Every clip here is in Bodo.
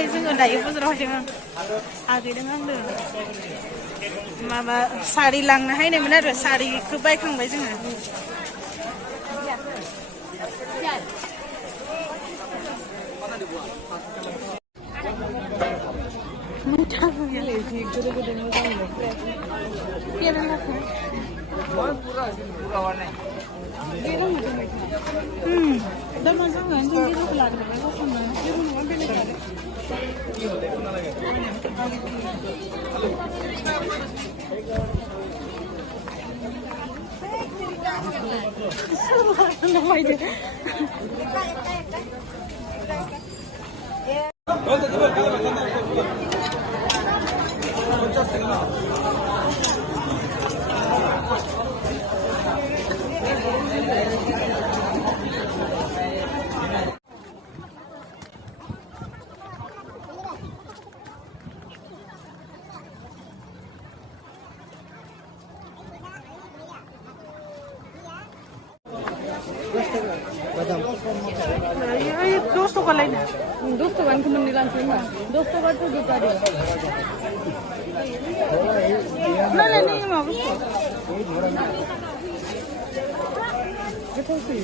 नै जोङो दायो बाजाराव हायदों आगैदों आंदों माबा सारि लांनो हायनायमोन आरो सारिखौ बायखांबाय जोङो मैथा दा मा जागोन जों बेदरखौ लाबोबाय गसंनो जेबो नङा बेलेग आरो Dos toka lain. Dos toka kan kemen dilansir mah. Dos toka tu juga dia. Nah, ini mau apa? Kita sih.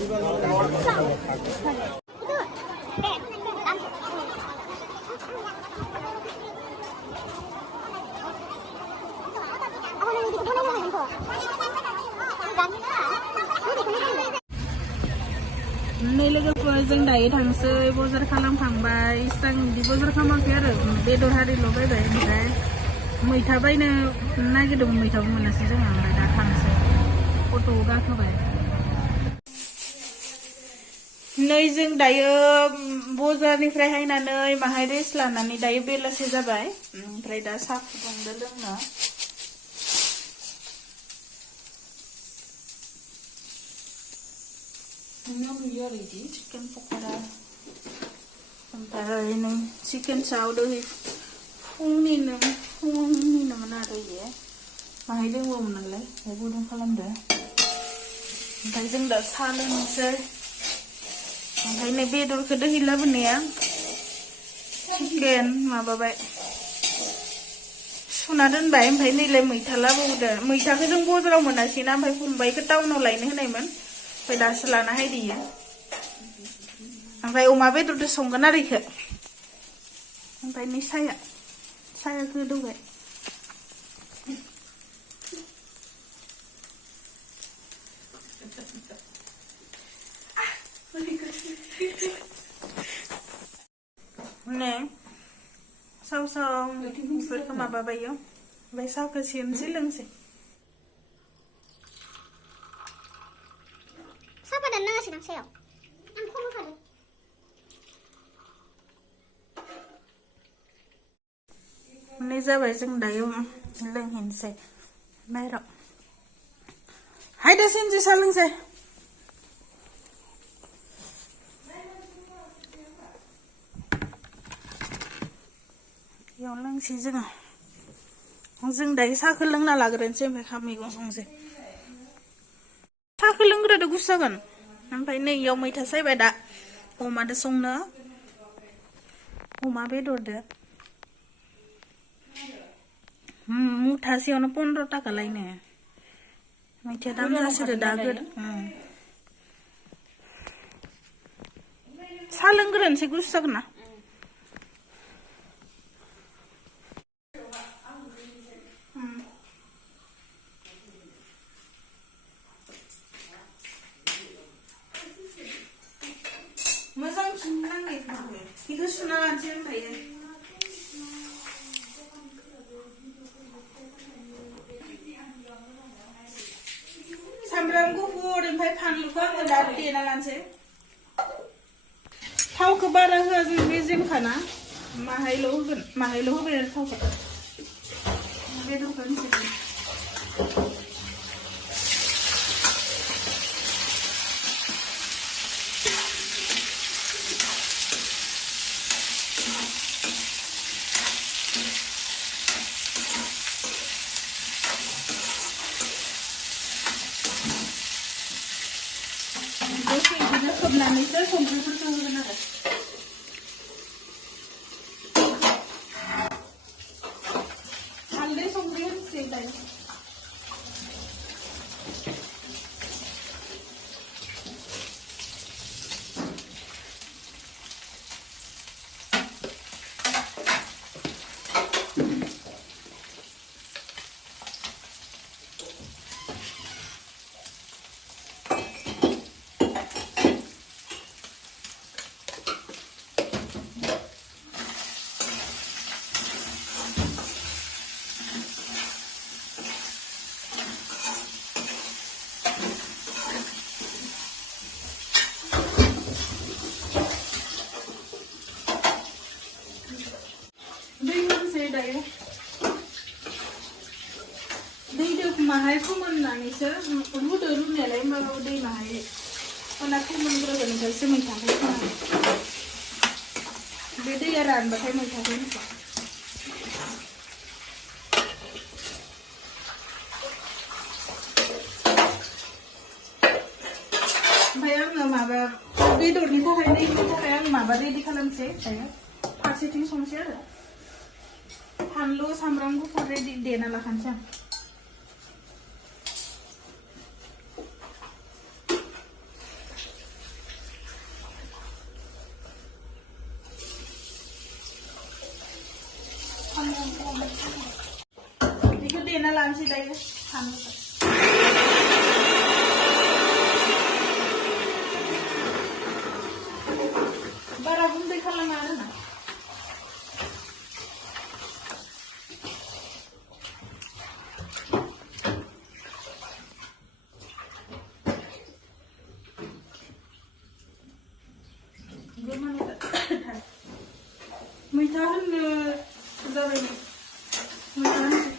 नै लोगोफोर जों दायो थांसै बाजार खालामखांबाय इसां बिदि बाजार खालामाखै आरो बेदर हारिल' बायबाय ओमफ्राय मैथा बायनो नागिरदोंमोन मैथाबो मोनासै जोङो ओमफ्राय दा थांसै अट'आव गाखोबाय नै जों दायो बाजारनिफ्राय हायनानै माहाय रेस्ट लानानै दायो बेलासे जाबाय ओमफ्राय दा साहा फुदुंदो लोंनो चिकेन पक'रा ओमफ्राय नों चिकेन चाव दहाय फुंनिनोमोन आरो इयो माहाय लोंगौमोन नालाय ओमफ्राय गुदुं खालामदो ओमफ्राय जों दा साहा लोंनोसै ओमफ्राय नै बेदरखौ दहाय लाबोनाया चिकेन माबाबाय सुना दोनबाय ओमफ्राय नैलाय मैथा लाबोदो मैथाखौ जों बाजाराव मोनासैना ओमफ्राय फंबायखौ टाउनाव लायनो होनायमोन ओमफ्राय दासो लाना हायदियो ओमफ्राय अमा बेदरजों संगोन आरो इखो ओमफ्राय नै साया गोदौबाय नै सावफोरखौ माबाबायो ओमफ्राय साहाखौ सेमसै लोंसै सापादानो नाङासै सायाव आं खम होखादों नै जाबाय जों दायो लोंहैनोसै बाहेराव हायदा सेमसै साहा लोंसै बेयाव लोंसै जों दायो साहाखौ लोंना लाग्रोनोसै ओमफ्राय मैगं संसै साहाखौ लोंग्रोदो गुसु जागोन ओमफ्राय नै इयाव मैथा सायबाय दा अमादो संनो अमा बेदरदो मुथासेयावनो 15 थाखा लायनो मैथाया दाम जासोदो दा साहा लोंग्रोनोसै गुसु जागोन ना मोजांसिन नाङै बेखौ सुना लानोसै ओमफ्राय सामब्राम गुफुर ओमफ्राय फानलुखौ आङो दा देना लानोसै थावखौ बारा होआ जों मेजेमखाना माहायल' होबाय आरो थावखौ बेदरखौ होनसै खोबनानैसो संख्रिफोरखौ होगोन आरो Mahai kuman nangisnya, udah dulu nih lah, emang udah mahai. Anak kuman berapa nih? Saya minta apa? Beda ya ran, pakai minta apa? Bayang nggak maba? Bedor nih tuh hari ini tuh bayang maba ready kalam sih, saya pasti ting somsia ada. Hanlu samrang gua ready dena lah kan sih. Ikut dena langsung deh, hanlu. Barang deh kalau mana? Mwitha kan sudah ini. Mwitha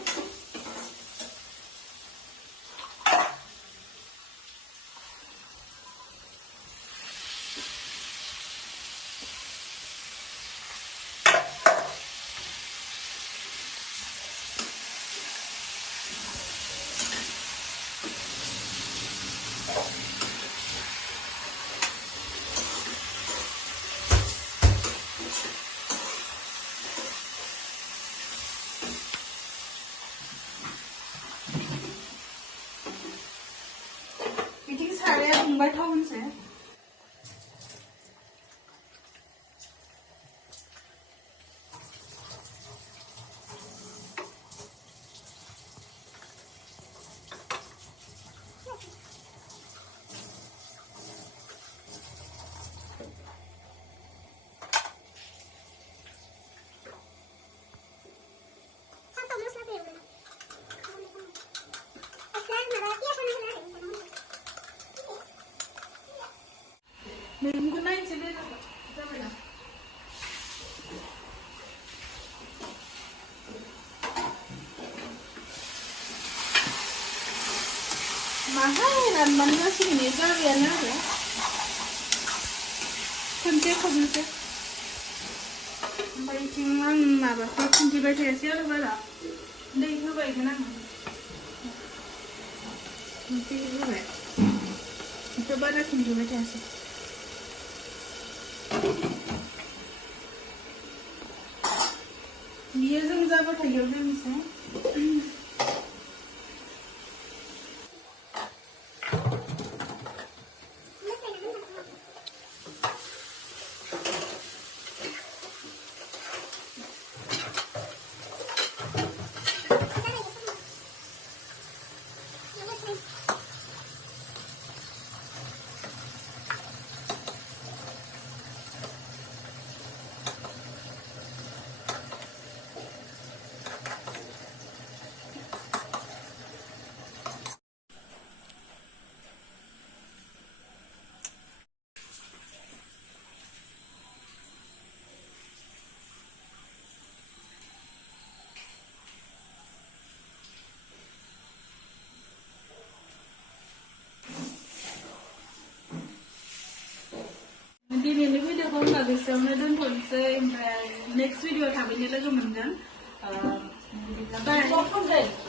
saya tumbai tahun saya. Minggu naik sini kita mana? Mahal kan mana sih ini kalian ada? Kunci kunci. Baik cinglang apa? Kunci baca siapa ada? Deh itu baik kenapa? Kunci itu baik. Coba ada kunci baca sih. Dia juga apa kayak gitu misalnya. Ini video kamu nggak bisa menonton konser, next video kami ini lagi mengan. Bye.